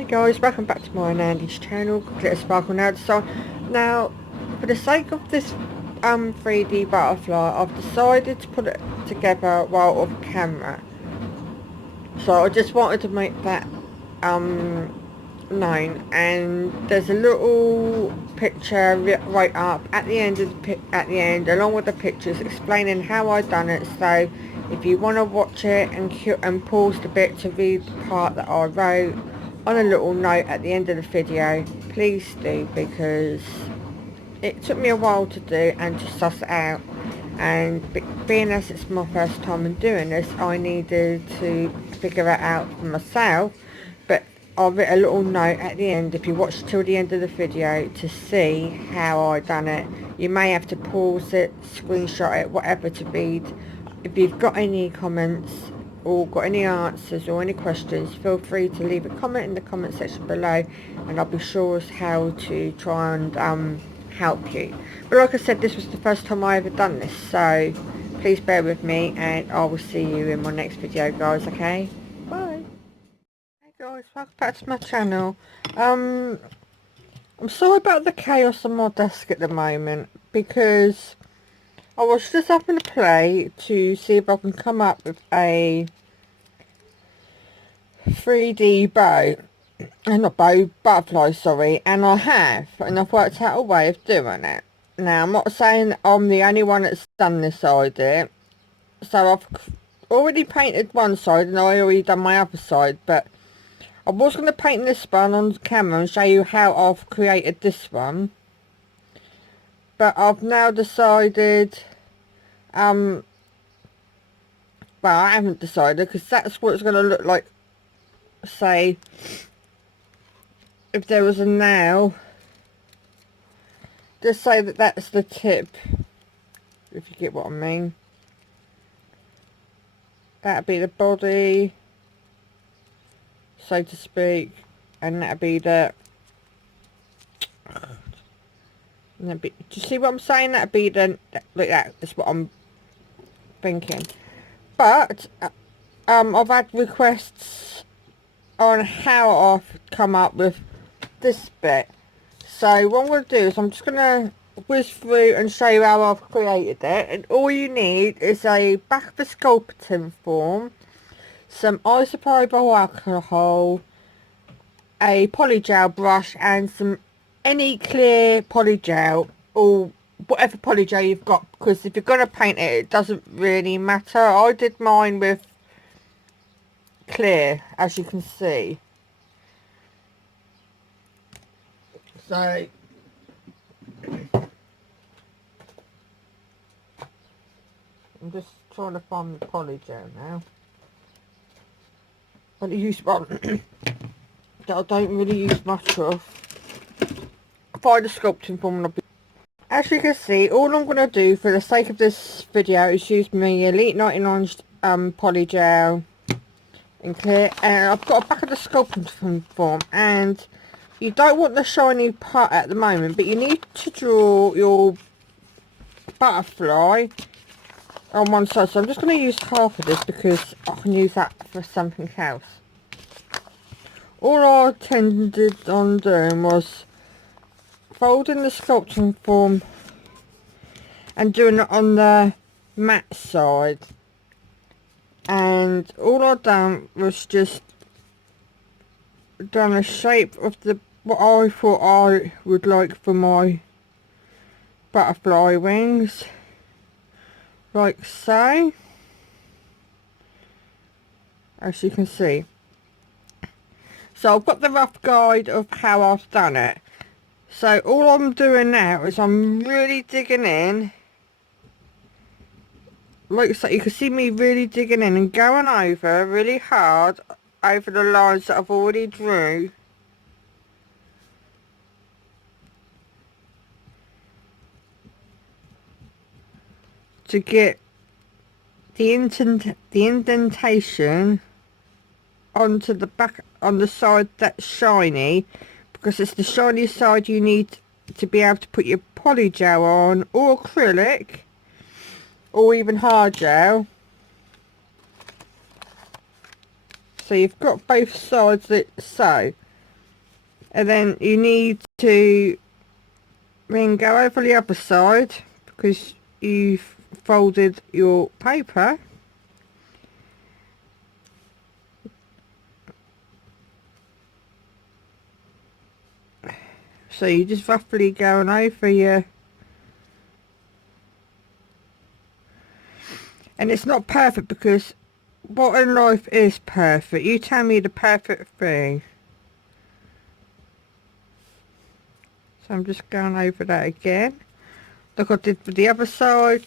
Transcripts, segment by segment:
Hey guys, welcome back to my and Andy's channel, Glitter Sparkle Nail Design. Now, for the sake of this 3D butterfly, I've decided to put it together while off camera. So I just wanted to make that known, and there's a little picture right up at the end of along with the pictures explaining how I done it. So if you want to watch it and pause the bit to read the part that I wrote on a little note at the end of the video, please do, because it took me a while to do and to suss it out, and being as it's my first time in doing this, I needed to figure it out for myself. But I'll write a little note at the end if you watch till the end of the video to see how I done it. You may have to pause it, screenshot it, whatever, to read. If you've got any comments or got any answers or any questions, feel free to leave a comment in the comment section below, and I'll be sure as how to try and help you. But like I said, this was the first time I ever done this, so please bear with me, and I will see you in my next video, guys. Okay, bye. Hey guys, welcome back to my channel. I'm sorry about the chaos on my desk at the moment, because I was just having a play to see if I can come up with a 3D bow, not bow, butterfly, sorry, and I've worked out a way of doing it. Now, I'm not saying I'm the only one that's done this idea, so I've already painted one side and I already done my other side, but I was going to paint this one on camera and show you how I've created this one, but I've now decided, well, I haven't decided, because that's what it's going to look like, say, if there was a nail. Just say that that's the tip, if you get what I mean. That'd be the body, so to speak, and that'd be the, do you see what I'm saying? That'd be the, like that, that's what I'm thinking. But I've had requests on how I've come up with this bit, so what I'm going to do is I'm just going to whiz through and show you how I've created it. And all you need is a back of a sculpting form, some isopropyl alcohol, a polygel brush, and any clear polygel, or whatever polygel you've got, because if you're going to paint it, it doesn't really matter. I did mine with clear, as you can see. So I'm just trying to find the polygel now. I use one that I don't really use much of. Find the sculpting form, and as you can see, all I'm going to do for the sake of this video is use my Elite 99 polygel in clear, and I've got a back of the sculpting form, and you don't want the shiny part at the moment, but you need to draw your butterfly on one side. So I'm just going to use half of this because I can use that for something else. All I intended on doing was folding the sculpting form and doing it on the matte side, and all I've done was just done a shape of what I thought I would like for my butterfly wings, like so, as you can see. So I've got the rough guide of how I've done it. So all I'm doing now is I'm really digging in, like so. You can see me really digging in and going over really hard over the lines that I've already drew, to get the indentation onto the back, on the side that's shiny, because it's the shiny side you need to be able to put your polygel on, or acrylic, or even hard gel. So you've got both sides so And then you need to then go over the other side because you've folded your paper. So you just roughly going over your, and it's not perfect because what in life is perfect? You tell me the perfect thing. So I'm just going over that again. Like I did for the other side.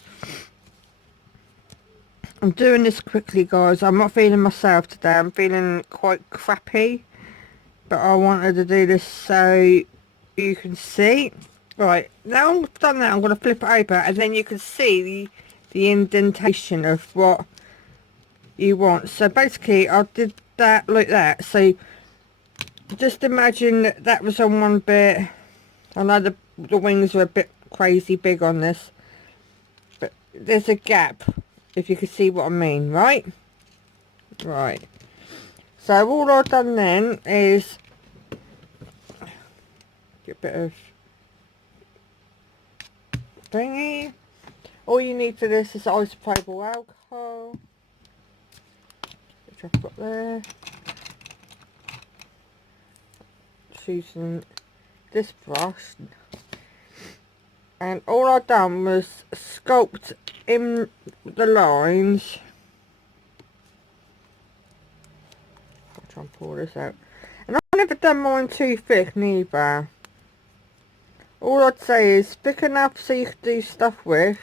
I'm doing this quickly, guys. I'm not feeling myself today. I'm feeling quite crappy. But I wanted to do this so you can see. Right, now I've done that, I'm going to flip it over and then you can see the indentation of what you want. So basically I did that like that. So just imagine that that was on one bit. I know the wings are a bit crazy big on this, but there's a gap, if you can see what I mean, right? Right. So all I've done then is get a bit of thingy. All you need for this is isopropyl alcohol, which I've got there. Using this brush, and all I've done was sculpt in the lines. I'll try and pull this out. And I've never done mine too thick neither. All I'd say is thick enough so you can do stuff with.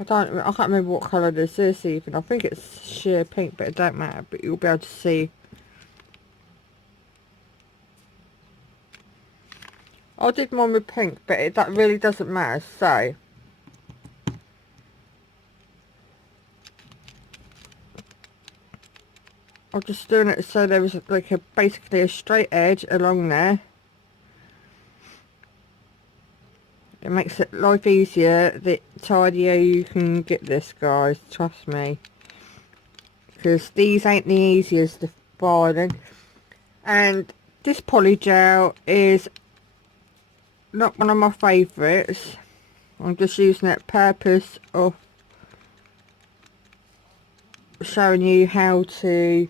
I can't remember what colour this is even. I think it's sheer pink, but it don't matter. But you'll be able to see. I did mine with pink, but that really doesn't matter. So I'm just doing it so there was like basically a straight edge along there. It makes it life easier the tidier you can get this, guys, trust me, because these ain't the easiest to find. And this polygel is not one of my favourites. I'm just using it purpose of showing you how to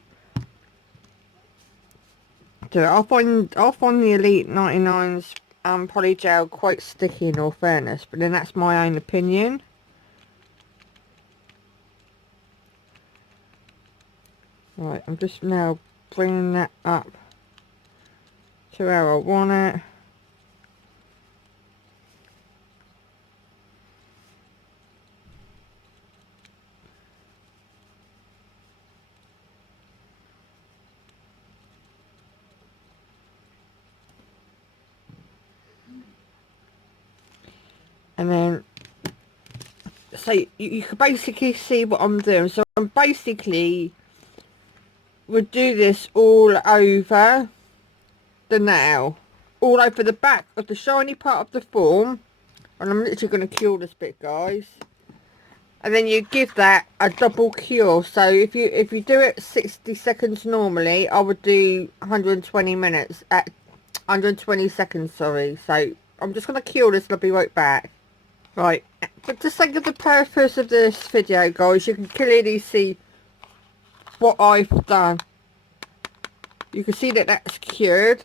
do it. I find the Elite 99's polygel quite sticky in all fairness, but then that's my own opinion. Right, I'm just now bringing that up to where I want it. And then, so you can basically see what I'm doing. So I'm basically would do this all over the nail, all over the back of the shiny part of the form. And I'm literally going to cure this bit, guys. And then you give that a double cure. So if you do it 60 seconds normally, I would do 120 minutes at 120 seconds, sorry. So I'm just going to cure this and I'll be right back. Right, but to sake of the purpose of this video, guys, you can clearly see what I've done. You can see that that's cured.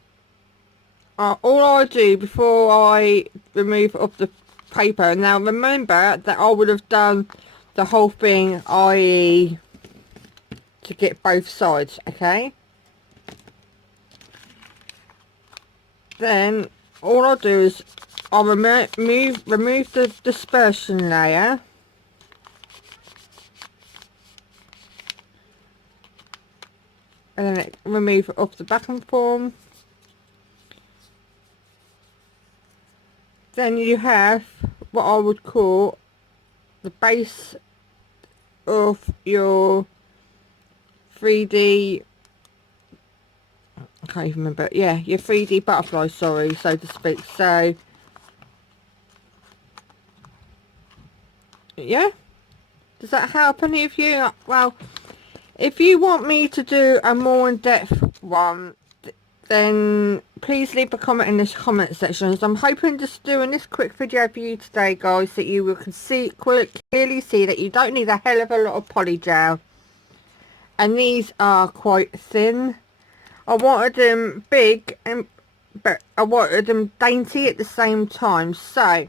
All I do before I remove off the paper, now remember that I would have done the whole thing, i.e. to get both sides, okay? Then all I'll do is I'll remove the dispersion layer. And then remove it off the backing form. Then you have what I would call the base of your 3D, I can't even remember, yeah, your 3D butterfly, sorry, so to speak. So yeah, Does that help any of you? Well, if you want me to do a more in-depth one, then please leave a comment in this comment section. So I'm hoping just doing this quick video for you today, guys, that you can see clearly see that you don't need a hell of a lot of poly gel, and these are quite thin. I wanted them big, but I wanted them dainty at the same time. So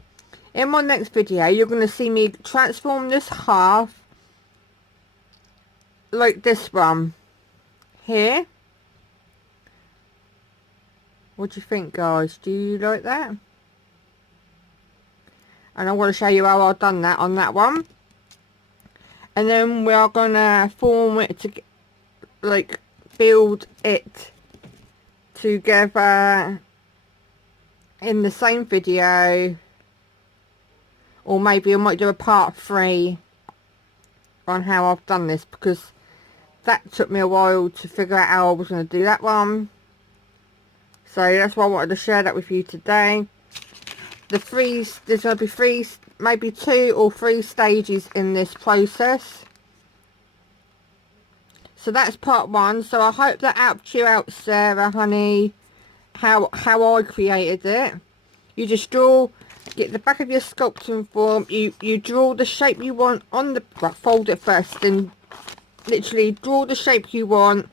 in my next video you're going to see me transform this half like this one here. What do you think, guys? Do you like that? And I want to show you how I've done that on that one. And then we are going to form it to, like, build it together in the same video. Or maybe I might do a part 3 on how I've done this, because that took me a while to figure out how I was going to do that one. So that's why I wanted to share that with you today. There's going to be maybe 2 or 3 stages in this process. So that's part 1. So I hope that helped you out, Sarah, honey, how I created it. You just get the back of your sculpting form, you draw the shape you want on the, fold it first, and literally draw the shape you want,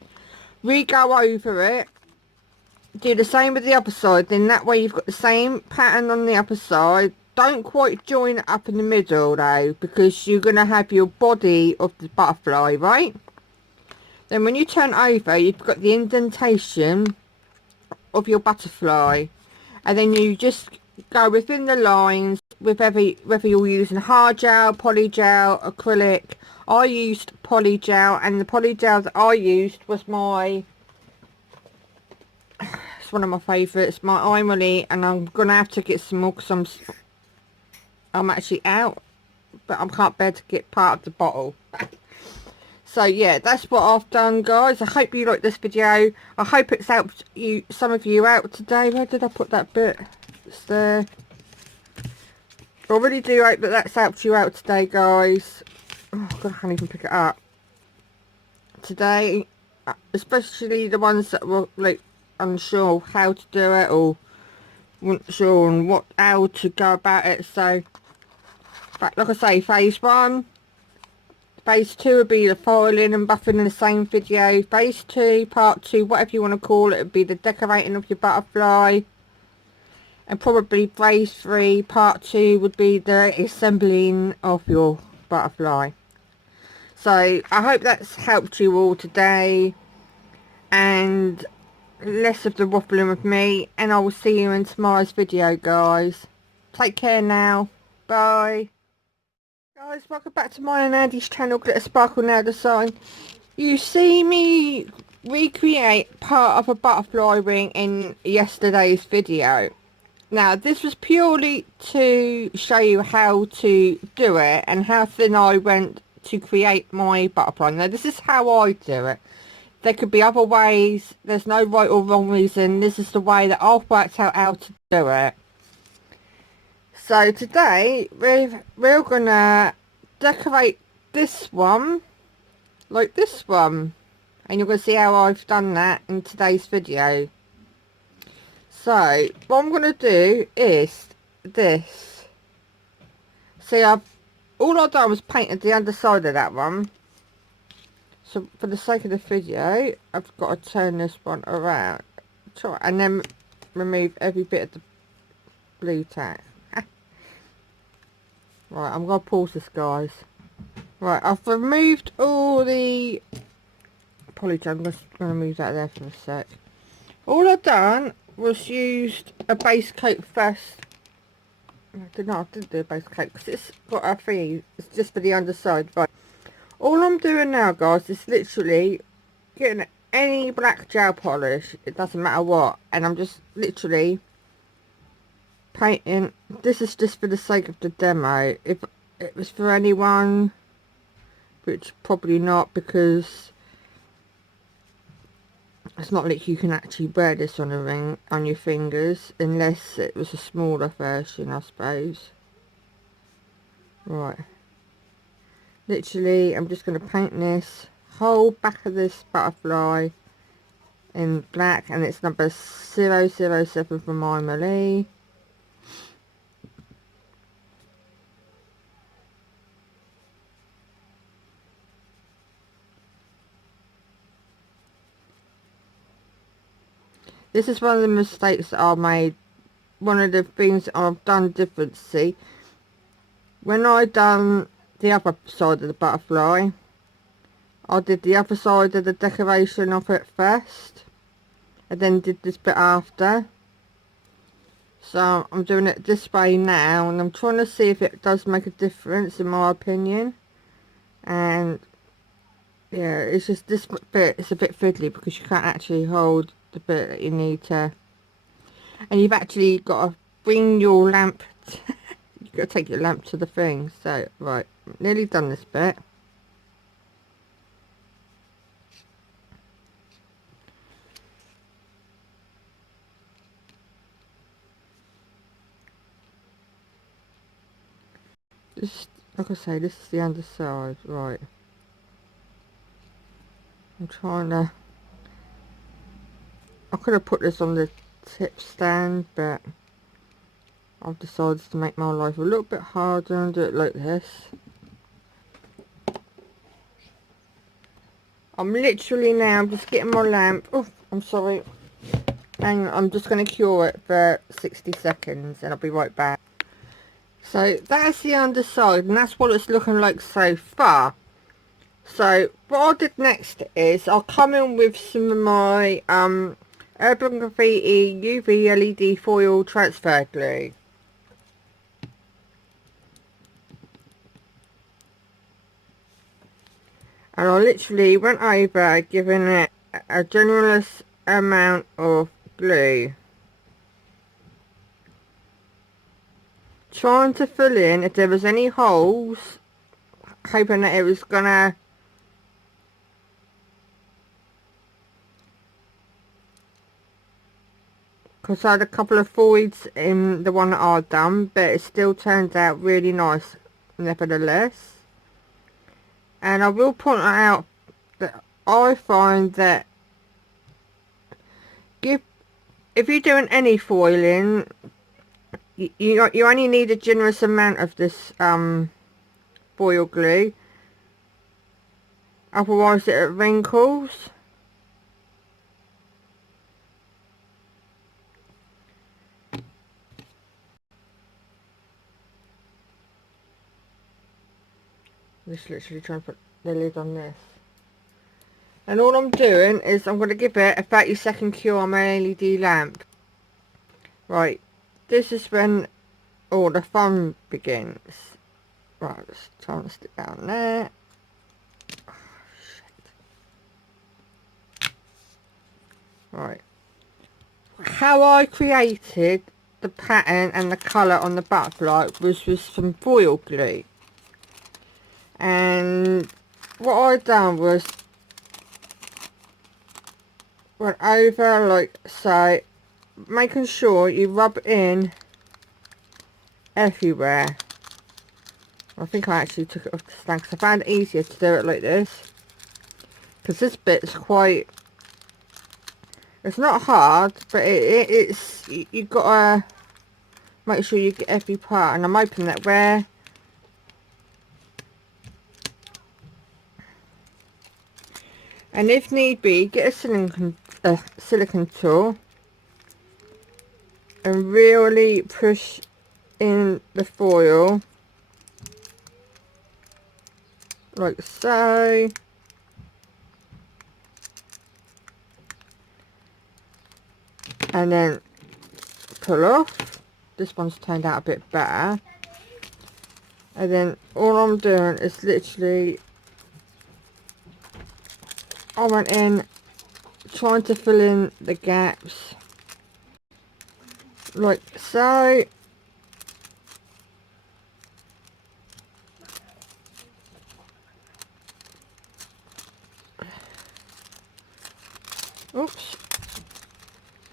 re-go over it, do the same with the other side, then that way you've got the same pattern on the other side. Don't quite join it up in the middle though, because you're going to have your body of the butterfly, right? Then when you turn over, you've got the indentation of your butterfly, and then you just go within the lines with whether you're using hard gel, poly gel, acrylic. I used poly gel, and the poly gel that I used was it's one of my favourites, my Emily, and I'm gonna have to get some more because I'm actually out, but I can't bear to get part of the bottle. So yeah, that's what I've done, guys. I hope you liked this video. I hope it's helped some of you out today. Where did I put that bit? It's there. I really do hope that that's helped you out today, guys. Oh god, I can't even pick it up today, especially the ones that were like unsure how to do it, or weren't sure on how to go about it. So but like I say, phase 1, phase 2 would be the foiling and buffing in the same video. Phase 2, part 2, whatever you want to call it, would be the decorating of your butterfly. And probably phase 3, part 2 would be the assembling of your butterfly. So I hope that's helped you all today, and less of the waffling with me, and I will see you in tomorrow's video, guys. Take care now. Bye. Guys, welcome back to mine and Andy's channel, Glitter Sparkle Nail Design. You see me recreate part of a butterfly ring in yesterday's video. Now, this was purely to show you how to do it and how thin I went to create my butterfly. Now, this is how I do it. There could be other ways. There's no right or wrong reason. This is the way that I've worked out how to do it. So today, we're gonna decorate this one like this one. And you're going to see how I've done that in today's video. So, what I'm going to do is this. See, all I've done was painted the underside of that one. So, for the sake of the video, I've got to turn this one around. And then remove every bit of the blue tack. Right, I'm going to pause this, guys. Right, I've removed all the polygon. I'm just going to move that there for a sec. All I've done was used a base coat first. I didn't do a base coat because it's got a thing. It's just for the underside. Right. All I'm doing now, guys, is literally getting any black gel polish. It doesn't matter what. And I'm just literally painting. This is just for the sake of the demo. If it was for anyone, which probably not, because it's not like you can actually wear this on a ring on your fingers, unless it was a smaller version, I suppose. Right, literally I'm just going to paint this whole back of this butterfly in black, and it's number 007 from Emily. This is one of the mistakes that I made. One of the things I've done different. See, when I done the other side of the butterfly, I did the other side of the decoration of it first, and then did this bit after. So I'm doing it this way now, and I'm trying to see if it does make a difference in my opinion. And yeah, it's just this bit, it's a bit fiddly because you can't actually hold the bit that you need to, and you've actually got to bring your lamp you've got to take your lamp to the thing. So right, nearly done this bit. This, like I say, this is the underside. Right, I'm trying to, I could have put this on the tip stand, but I've decided to make my life a little bit harder and do it like this. I'm literally now just getting my lamp. Oh, I'm sorry. And I'm just going to cure it for 60 seconds and I'll be right back. So that's the underside, and that's what it's looking like so far. So what I did next is I'll come in with some of my Urban Graffiti UV LED foil transfer glue. And I literally went over giving it a generous amount of glue, trying to fill in if there was any holes, hoping that it was gonna because I had a couple of voids in the one that I'd done, but it still turned out really nice nevertheless. And I will point out that I find that if you're doing any foiling, you only need a generous amount of this foil glue, otherwise it wrinkles. Just literally trying to put the lid on this. And all I'm doing is I'm going to give it a 30-second cure on my LED lamp. Right, this is when all the fun begins. Right, let's try and stick down there. Oh, shit. Right. How I created the pattern and the colour on the butterfly was with some foil glue. And what I done was went over like so, making sure you rub it in everywhere. I think I actually took it off the stand because I found it easier to do it like this, because this bit's quite, it's not hard, but it's you've got to make sure you get every part. And I'm hoping that where and if need be, get a silicone tool and really push in the foil like so. And then pull off. This one's turned out a bit better. And then all I'm doing is literally, I went in trying to fill in the gaps like so. Oops.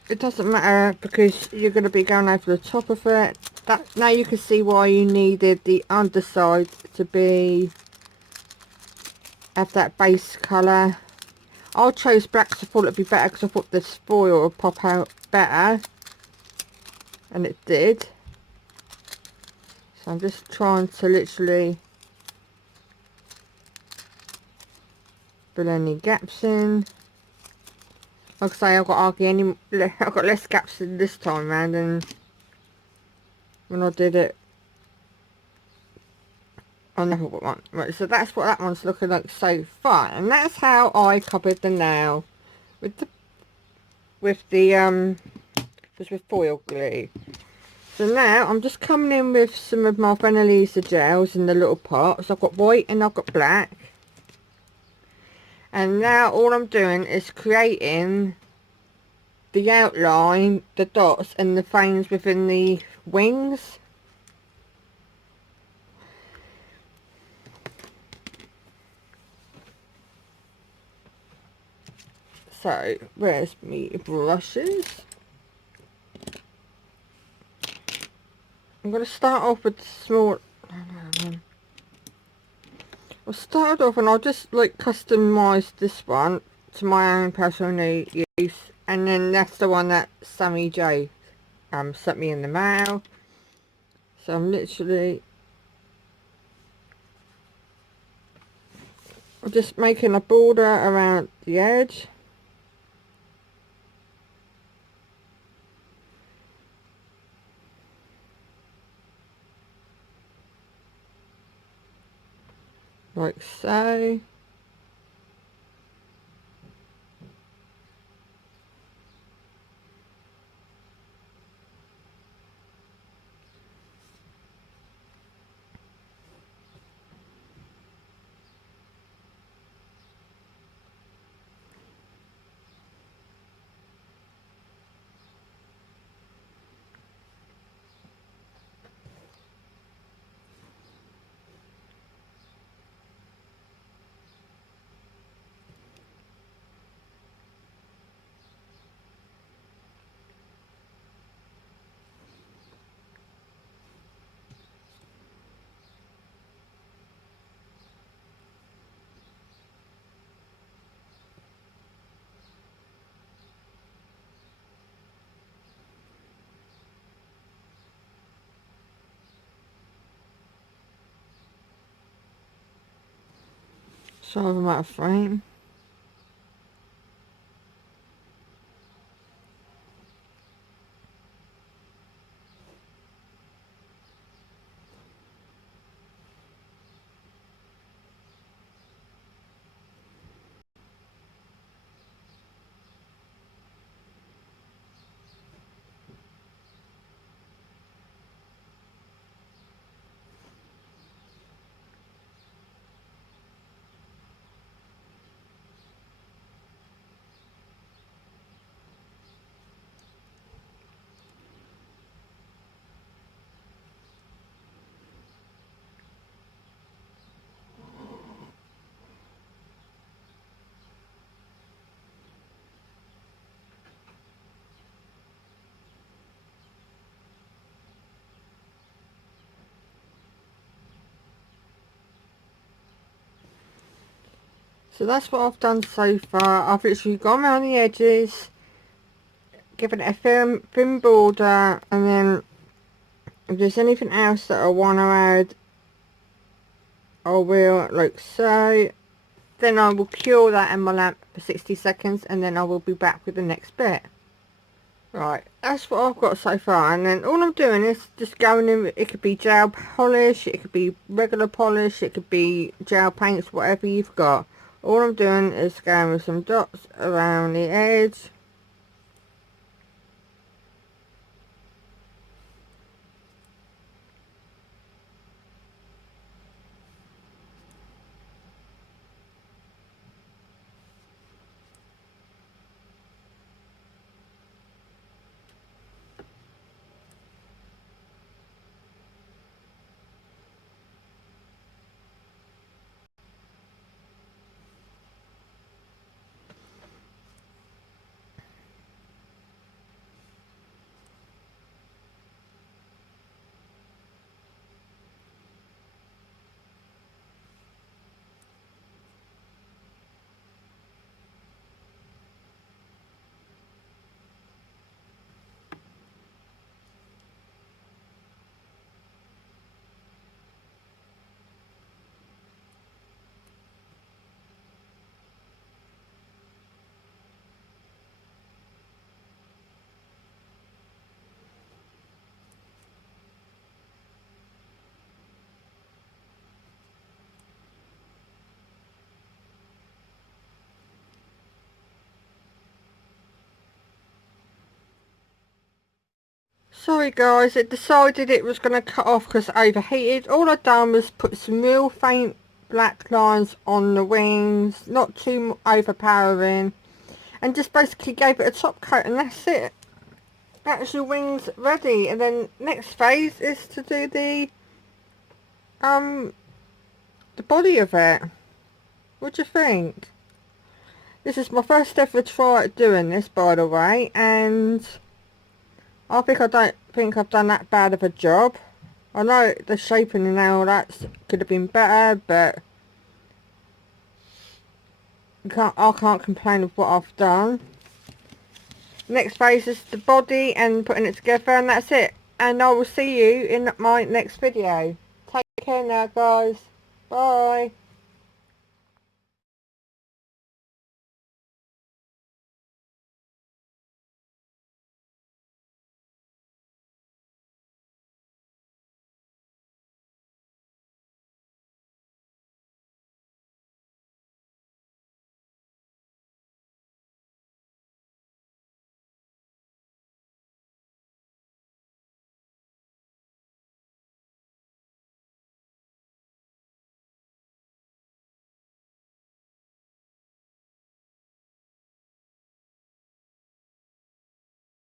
It doesn't matter because you're going to be going over the top of it. That, now you can see why you needed the underside to be, have that base colour. I chose black because I thought it'd be better, because I thought the foil would pop out better, and it did. So I'm just trying to literally fill any gaps in. Like I say, I've got less gaps in this time round than when I did it on the other one. Right, so that's what that one's looking like so far, and that's how I covered the nail with with foil glue. So now I'm just coming in with some of my Vanillisa gels in the little pots. I've got white and I've got black. And now all I'm doing is creating the outline, the dots and the veins within the wings. So where's me brushes? I'm going to start off with small... I started off and I'll just like customise this one to my own personal use, and then that's the one that Sammy J sent me in the mail. So I'm literally just making a border around the edge. Like so. So I'm out of frame. So that's what I've done so far. I've literally gone around the edges, given it a thin border, and then if there's anything else that I want to add, I will, like so. Then I will cure that in my lamp for 60 seconds, and then I will be back with the next bit. Right, that's what I've got so far, and then all I'm doing is just going in. It could be gel polish, it could be regular polish, it could be gel paints, whatever you've got. All I'm doing is going with some dots around the edge. Sorry guys, it decided it was going to cut off because it overheated. All I've done was put some real faint black lines on the wings, not too overpowering, and just basically gave it a top coat, and that's it. That's your wings ready. And then next phase is to do the body of it. What do you think? This is my first ever try at doing this, by the way, and I don't think I've done that bad of a job. I know the shaping and all that could have been better, but I can't complain with what I've done. Next phase is the body and putting it together, and that's it. And I will see you in my next video. Take care now, guys. Bye.